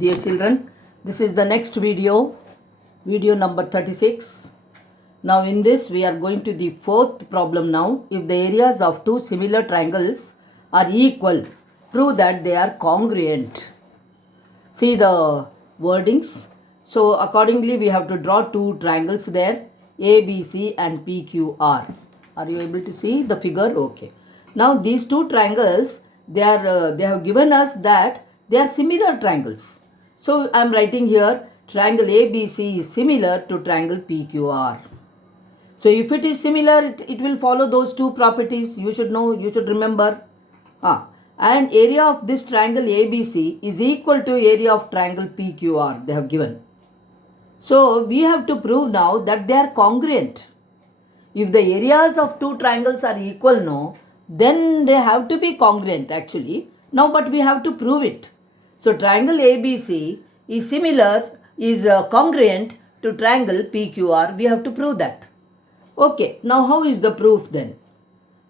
Dear children, this is the next video, video number 36. Now in this we are going to the fourth problem now. If the areas of two similar triangles are equal, prove that they are congruent. See the wordings. So accordingly we have to draw two triangles there, ABC and PQR. Are you able to see the figure? Okay. Now these two triangles, they have given us that they are similar triangles. So I am writing here triangle ABC is similar to triangle PQR. So if it is similar, it will follow those two properties. You should know, you should remember. And area of this triangle ABC is equal to area of triangle PQR they have given. So we have to prove now that they are congruent. If the areas of two triangles are equal, no, then they have to be congruent actually. Now but we have to prove it. So triangle ABC is congruent to triangle PQR. We have to prove that. Okay, now how is the proof then?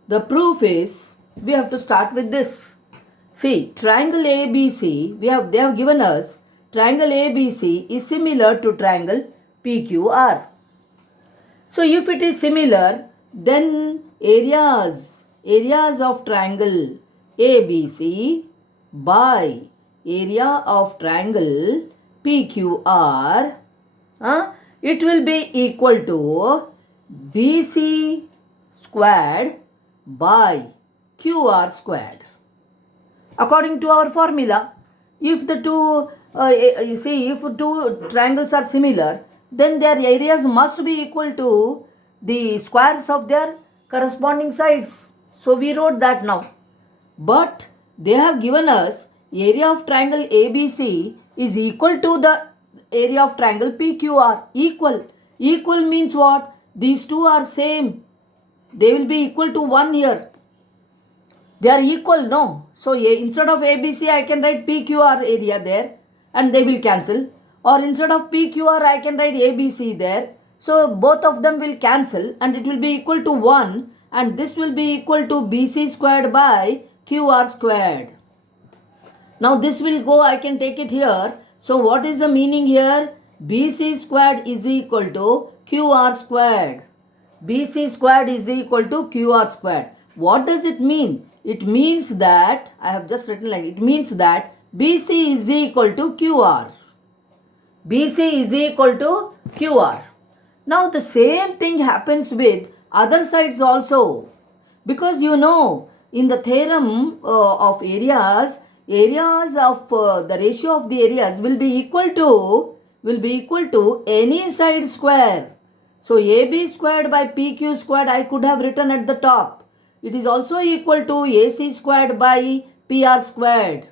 The proof is, we have to start with this. See, triangle ABC, they have given us triangle ABC is similar to triangle PQR. So if it is similar, then areas of triangle ABC by area of triangle PQR, it will be equal to BC squared by QR squared. According to our formula, if the two if two triangles are similar, then their areas must be equal to the squares of their corresponding sides. So we wrote that now. But they have given us area of triangle ABC is equal to the area of triangle PQR. Equal means what? These two are same. They will be equal to 1 here. They are equal, no? So instead of ABC, I can write PQR area there and they will cancel. Or instead of PQR, I can write ABC there. So both of them will cancel and it will be equal to 1 and this will be equal to BC squared by QR squared. Now this will go, I can take it here. So what is the meaning here? BC squared is equal to QR squared. BC squared is equal to QR squared. What does it mean? It means that, I have just written like, it means that BC is equal to QR. BC is equal to QR. Now the same thing happens with other sides also. Because you know, in the theorem of areas of the ratio of the areas will be equal to any side square. So AB squared by PQ squared I could have written at the top. It is also equal to AC squared by PR squared.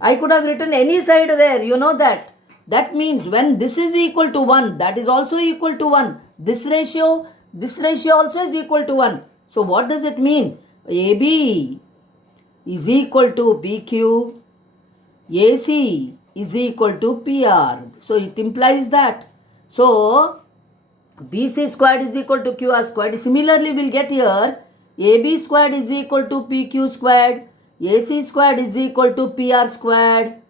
I could have written any side there, you know that. That means when this is equal to 1, that is also equal to 1. This ratio also is equal to 1. So what does it mean? AB is equal to PQ, AC is equal to PR. So it implies that. So BC squared is equal to QR squared. Similarly, we'll get here AB squared is equal to PQ squared, AC squared is equal to PR squared,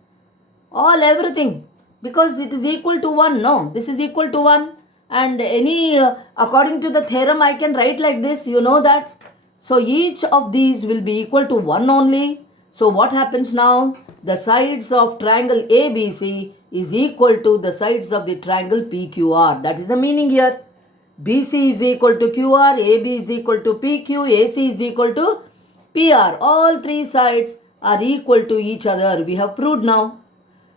everything, because it is equal to 1, no, this is equal to 1 and any, according to the theorem I can write like this, you know that. So each of these will be equal to 1 only. So what happens now? The sides of triangle ABC is equal to the sides of the triangle PQR. That is the meaning here. BC is equal to QR, AB is equal to PQ, AC is equal to PR. All three sides are equal to each other. We have proved now.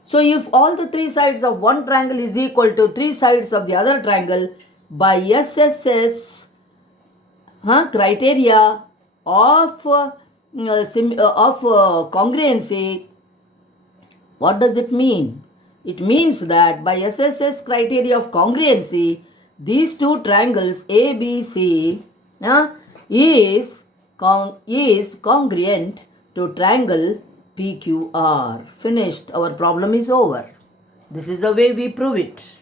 So if all the three sides of one triangle is equal to three sides of the other triangle, by SSS criteria of congruency, what does it mean? It means that by SSS criteria of congruency, these two triangles ABC is congruent to triangle PQR. Finished. Our problem is over. This is the way we prove it.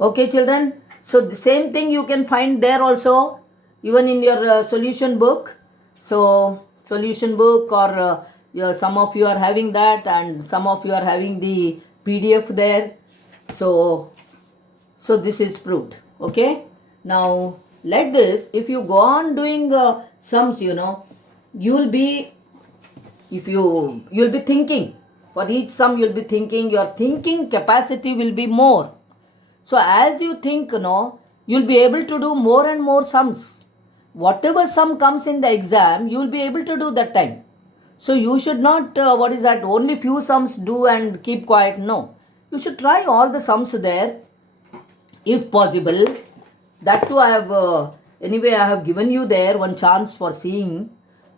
Okay, children. So the same thing you can find there also, even in your solution book. So solution book or Yeah, some of you are having that, and some of you are having the PDF there. So this is proved. Okay. Now like this, if you go on doing sums, you will be, if you'll be thinking, for each sum you'll be thinking, your thinking capacity will be more. So as you think, you'll be able to do more and more sums. Whatever sum comes in the exam, you'll be able to do that time. So you should not, only few sums do and keep quiet. No. You should try all the sums there if possible. That too, I have given you there one chance for seeing,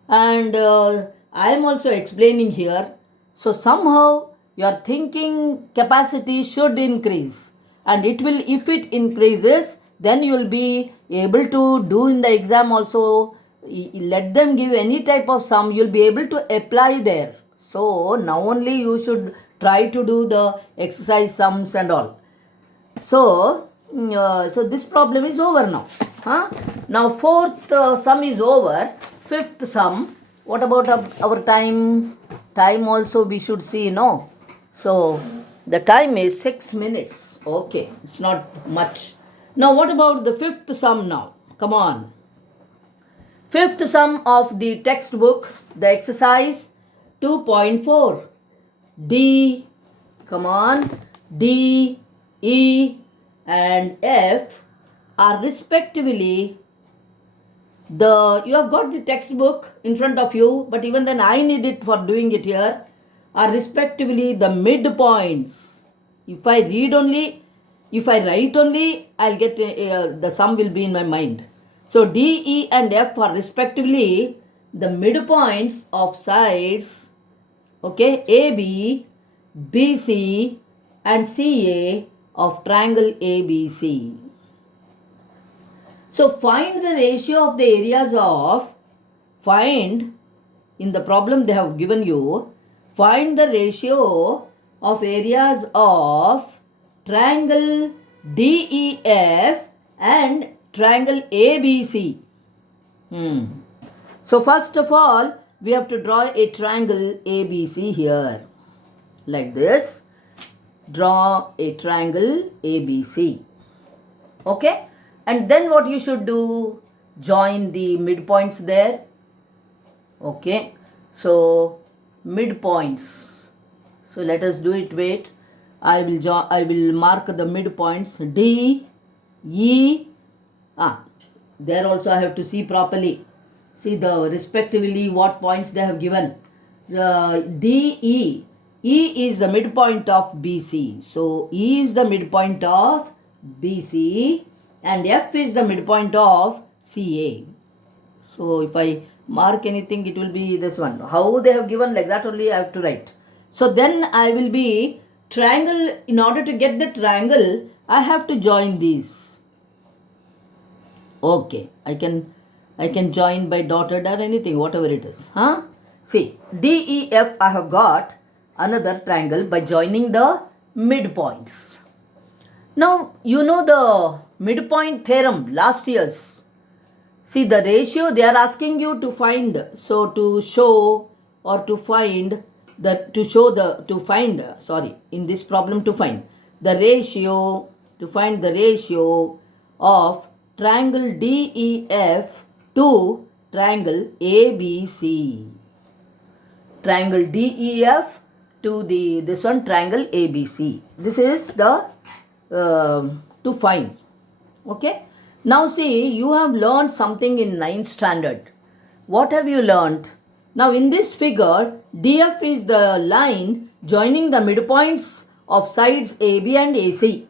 and I am also explaining here. So somehow your thinking capacity should increase, and it will, if it increases, then you will be able to do in the exam also. Let them give any type of sum, you'll be able to apply there. So now only you should try to do the exercise sums and all. So this problem is over now. Now fourth sum is over. Fifth sum. What about our time? Time also we should see, no? So the time is 6 minutes. Okay, it's not much. Now what about the fifth sum now? Come on. Fifth sum of the textbook, the exercise 2.4. D, come on, D, E and F are respectively you have got the textbook in front of you, but even then I need it for doing it here, are respectively the midpoints. If I write only, I'll get the sum will be in my mind. So D, E and F are respectively the midpoints of sides, okay, AB, BC and CA of triangle ABC. So find the ratio of the areas of, in the problem they have given you, find the ratio of areas of triangle DEF and triangle ABC. So first of all, we have to draw a triangle ABC here. Like this. Draw a triangle ABC. Okay. And then what you should do? Join the midpoints there. Okay. So midpoints. So let us do it. Wait. I will mark the midpoints. D, E. There also I have to see properly. See the respectively what points they have given. D, E. E is the midpoint of BC. So E is the midpoint of BC and F is the midpoint of CA. So if I mark anything, it will be this one. How they have given, like that only I have to write. So then I will be triangle. In order to get the triangle, I have to join these. Okay, I can join by dotted or anything, whatever it is. See, DEF I have got another triangle by joining the midpoints. Now you know the midpoint theorem last year's. See the ratio they are asking you to find. So to show or to find the in this problem to find the ratio, to find the ratio of triangle DEF to triangle ABC. Triangle DEF to this one triangle ABC. This is the to find. Okay. Now see, you have learned something in 9th standard. What have you learned? Now in this figure, DF is the line joining the midpoints of sides AB and AC.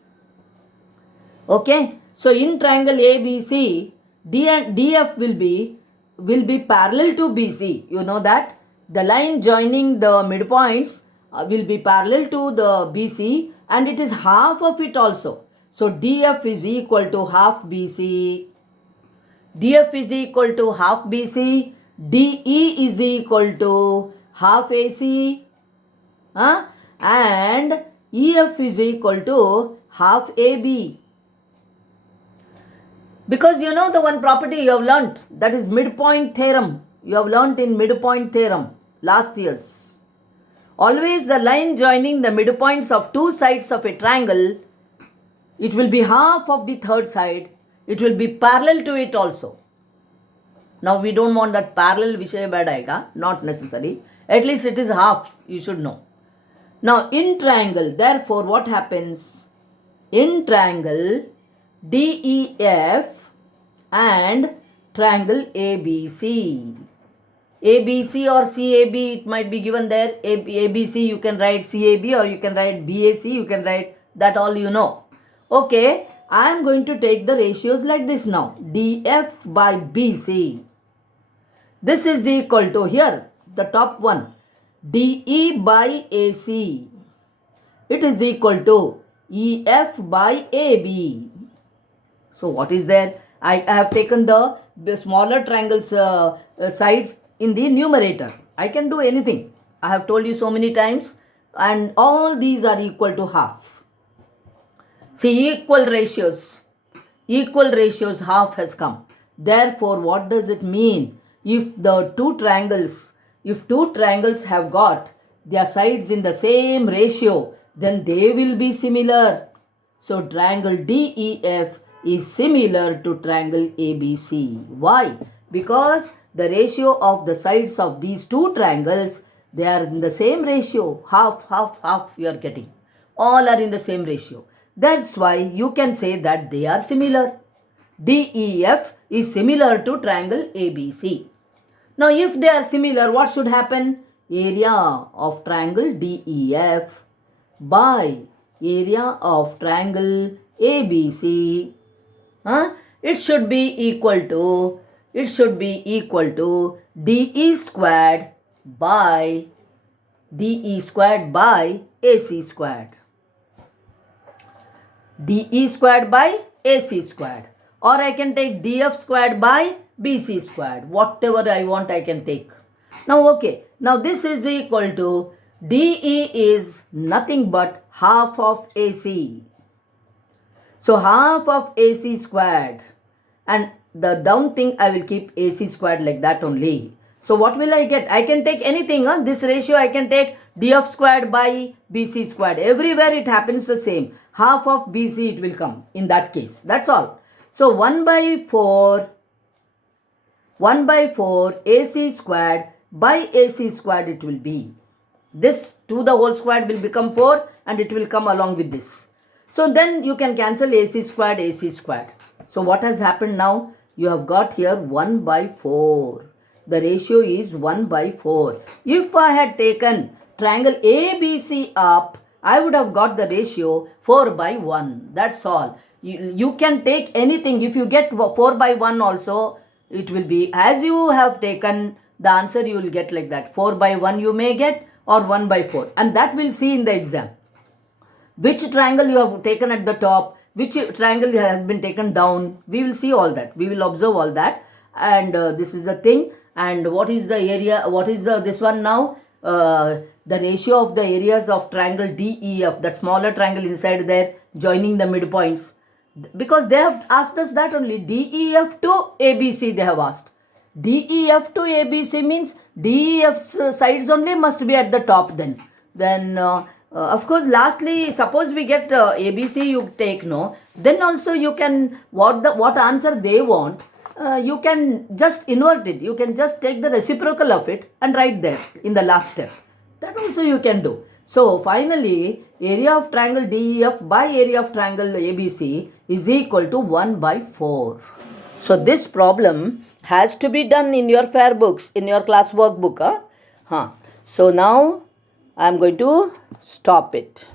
Okay. So in triangle ABC, DF will be parallel to BC. You know that the line joining the midpoints will be parallel to the BC and it is half of it also. So DF is equal to half BC. DF is equal to half BC. DE is equal to half AC. And EF is equal to half AB. Because you know the one property you have learnt, that is midpoint theorem. You have learnt in midpoint theorem last year's. Always the line joining the midpoints of two sides of a triangle, it will be half of the third side. It will be parallel to it also. Now we don't want that parallel Vishay bad aega, not necessary. At least it is half, you should know. Now in triangle, therefore what happens? In triangle DEF and triangle ABC. ABC or CAB, it might be given there. ABC you can write CAB, or you can write BAC, you can write that, all you know. Okay, I am going to take the ratios like this now. DF by BC. This is equal to, here, the top one, DE by AC. It is equal to EF by AB. So what is there? I have taken the smaller triangles sides in the numerator. I can do anything. I have told you so many times, and all these are equal to half. See, equal ratios, half has come. Therefore, what does it mean? If two triangles have got their sides in the same ratio, then they will be similar. So triangle DEF is similar to triangle ABC. Why? Because the ratio of the sides of these two triangles, they are in the same ratio. Half you are getting. All are in the same ratio. That's why you can say that they are similar. DEF is similar to triangle ABC. Now if they are similar, what should happen? Area of triangle DEF by area of triangle ABC. It should be equal to DE squared by AC squared. DE squared by AC squared. Or I can take DF squared by BC squared. Whatever I want I can take. Now okay. Now this is equal to DE is nothing but half of AC. So half of AC squared, and the down thing I will keep AC squared like that only. So what will I get? I can take anything. This ratio I can take DF squared by BC squared. Everywhere it happens the same. Half of BC it will come in that case. That's all. So 1 by 4 AC squared by AC squared it will be. This 2 the whole squared will become 4, and it will come along with this. So then you can cancel AC squared. So what has happened now? You have got here 1 by 4. The ratio is 1 by 4. If I had taken triangle ABC up, I would have got the ratio 4 by 1. That's all. You can take anything. If you get 4 by 1 also, it will be as you have taken the answer, you will get like that. 4 by 1 you may get, or 1 by 4. And that we'll see in the exam. Which triangle you have taken at the top, which triangle has been taken down. We will see all that. We will observe all that. And this is the thing. And what is the area? What is this one now? The ratio of the areas of triangle DEF, that smaller triangle inside there, joining the midpoints. Because they have asked us that only. DEF to ABC they have asked. DEF to ABC means DEF's sides only must be at the top then. Then of course lastly, suppose we get ABC you take, no, then also you can, what answer they want, you can just invert it. You can just take the reciprocal of it and write there in the last step. That also you can do. So finally, area of triangle DEF by area of triangle ABC is equal to 1 by 4. So this problem has to be done in your fair books, in your class workbook. So now I am going to stop it.